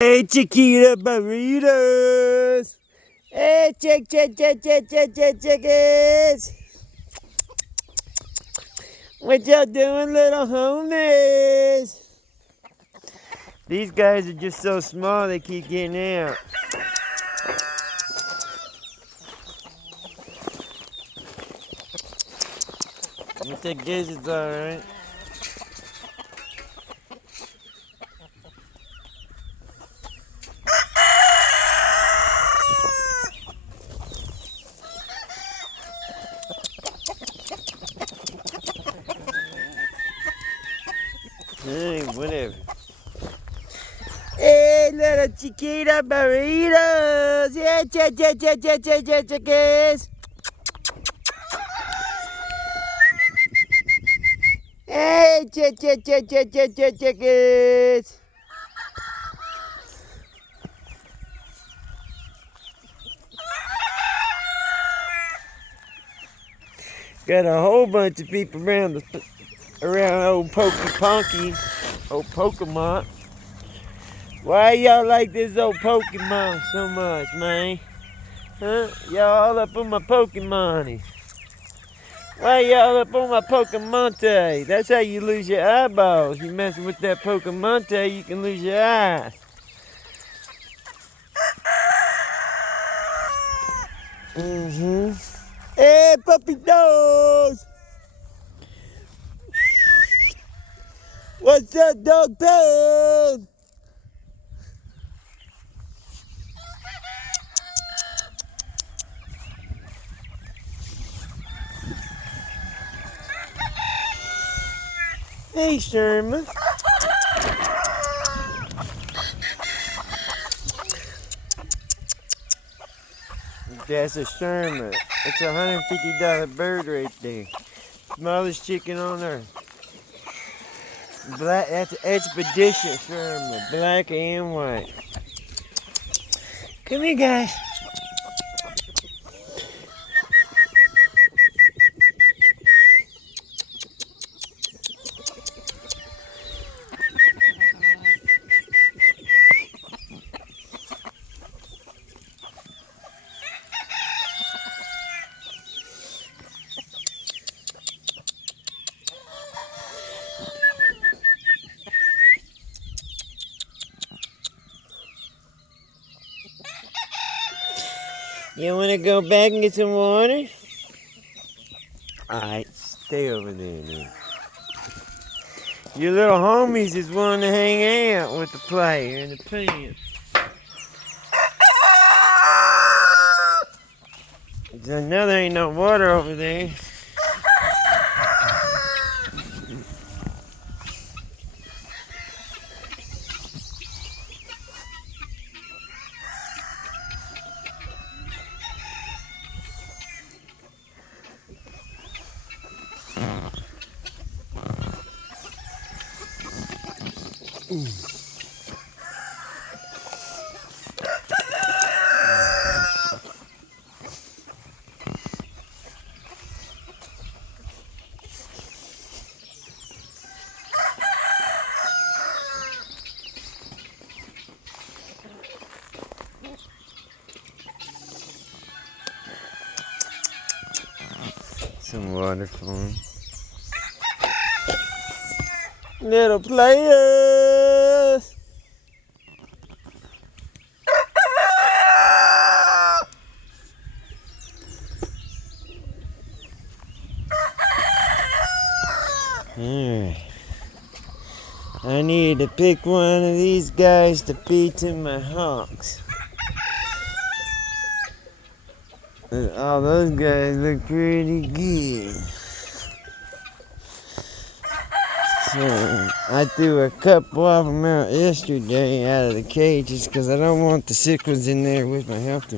Hey, Chiquita burritos. Hey, chickens. What y'all doing, little homies? These guys are just so small, they keep getting out. I think this is alright. Hey, whatever. Hey, little Chiquita burritos. Yeah, chickens. Hey, chickens. Got a whole bunch of people around old old Pokemon. Why y'all like this old Pokemon so much, man? Huh? Y'all all up on my Pokemon. Why y'all up on my Pokemon? That's how you lose your eyeballs. You messing with that Pokemon, you can lose your eyes. Hey, puppy dogs! What's up, dog pound? Hey, Sherman. That's a Sherman. It's a $150 bird right there. Smallest chicken on earth. Black. That's an expedition Sherman. Black and white. Come here, guys. You want to go back and get some water? Alright, stay over there then. Your little homies is wanting to hang out with the player in the pen. I know there ain't no water over there. Some water for him. Little players. Alright. I need to pick one of these guys to feed to my hawks. All those guys look pretty good. So I threw a couple of them out yesterday out of the cages because I don't want the sick ones in there with my health.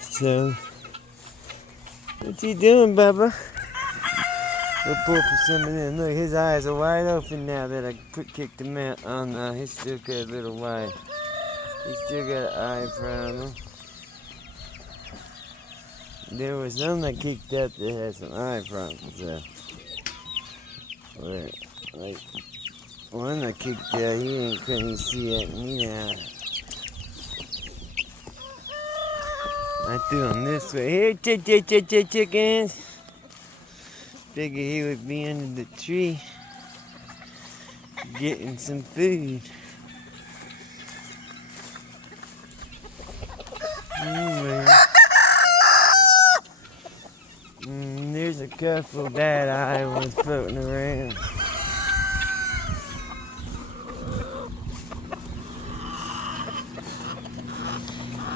So, what you doing, Bubba? We'll pull for some of them. Look, his eyes are wide open now that I kicked him out on. He's still got a little white. He's still got an eye problem. There was some that kicked out that had some eye problems. Like one I kicked out. He ain't couldn't see at me now. I threw him this way. Here, chickens. Figured he would be under the tree getting some food. Anyway. There's a couple bad eye ones floating around.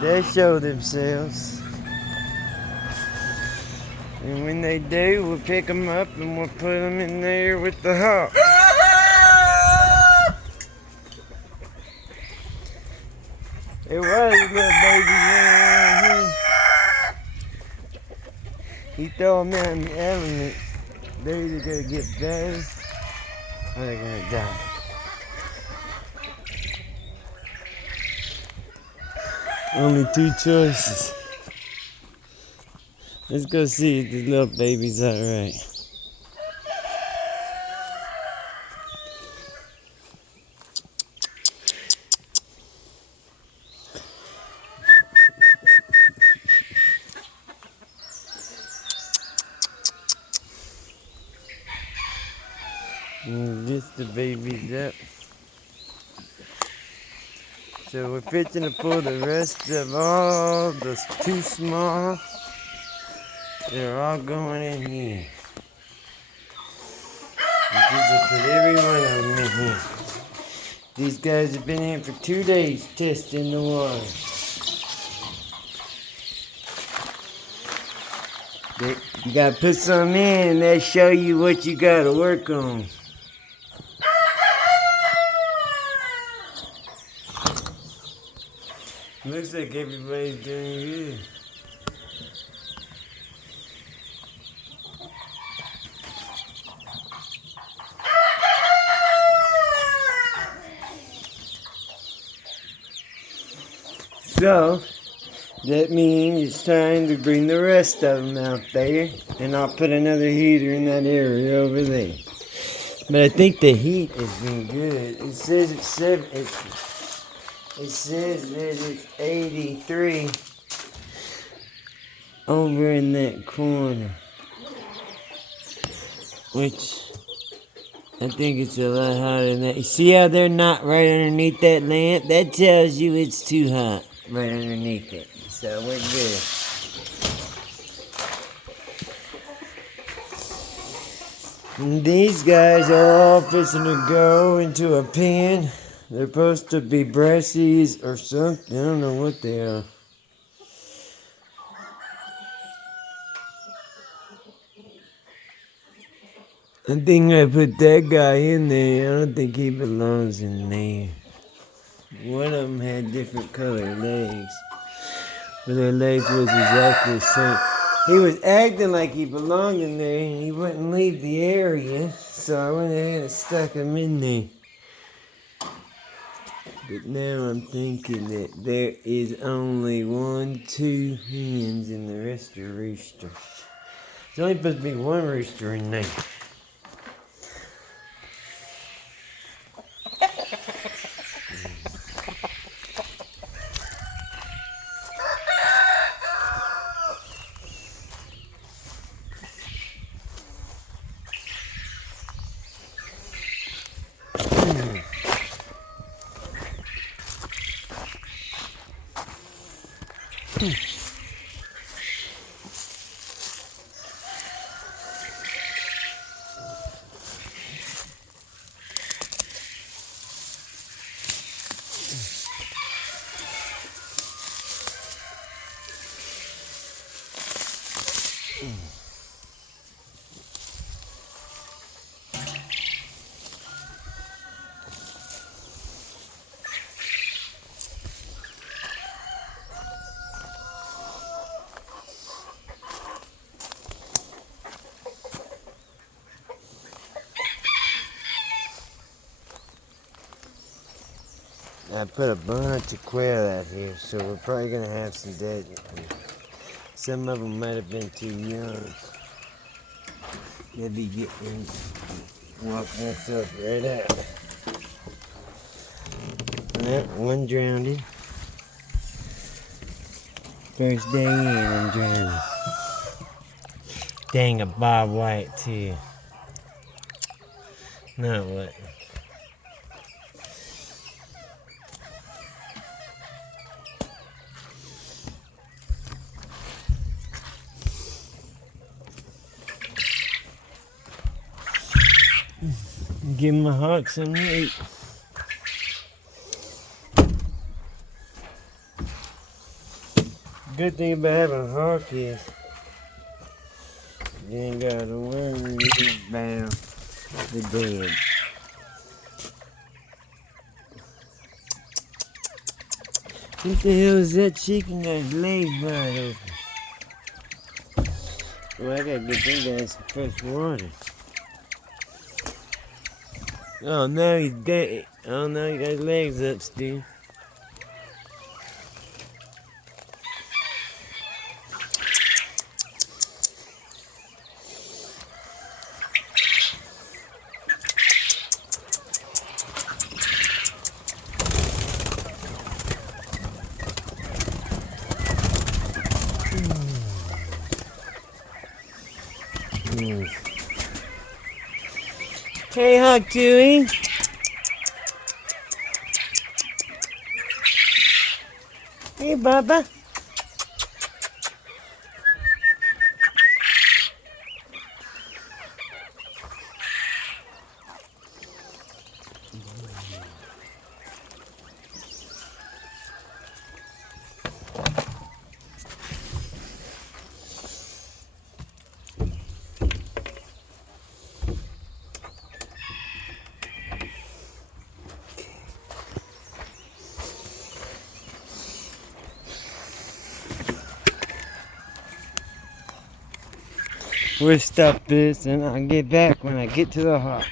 They show themselves. And when they do, we'll pick them up and we'll put them in there with the hawk. There was a little baby around here. You throw them out in the elements, they're either going to get better or they're going to die. Only two choices. Let's go see if this little baby's alright. This the baby's up. So we're fixing to pull the rest of all the too small. They're all going in here. And these will put every one of them in here. These guys have been here for 2 days testing the water. You gotta put some in and they'll show you what you gotta work on. Looks like everybody's doing good. So, that means it's time to bring the rest of them out there. And I'll put another heater in that area over there. But I think the heat has been good. It says it's 7. It says that it's 83 over in that corner, which I think it's a lot hotter than that. You see how they're not right underneath that lamp? That tells you it's too hot right underneath it. So we're good. And these guys are all fixing to go into a pen. They're supposed to be brassies or something. I don't know what they are. I think I put that guy in there. I don't think he belongs in there. One of them had different colored legs. But their legs was exactly the same. He was acting like he belonged in there and he wouldn't leave the area. So I went ahead and stuck him in there. But now I'm thinking that there is only 1, 2 hens and the rest are roosters. There's only supposed to be 1 rooster in there. I put a bunch of quail out here, so we're probably going to have some dead. Some of them might have been too young. They'll be getting, walk themselves right out. Yep, one drowned. First day in, I'm drowning. Dang, a BobWhite too. Now what? Give my hawk some meat. Good thing about having a hawk is you ain't gotta worry about the dead. What the hell is that chicken that's laid wide open? Well, I gotta get them guys some fresh water. Oh, now he's dead. Oh, now he got his legs up still. Hey, Hawk Dewey. Hey, Bubba. We'll stop this and I'll get back when I get to the hawk.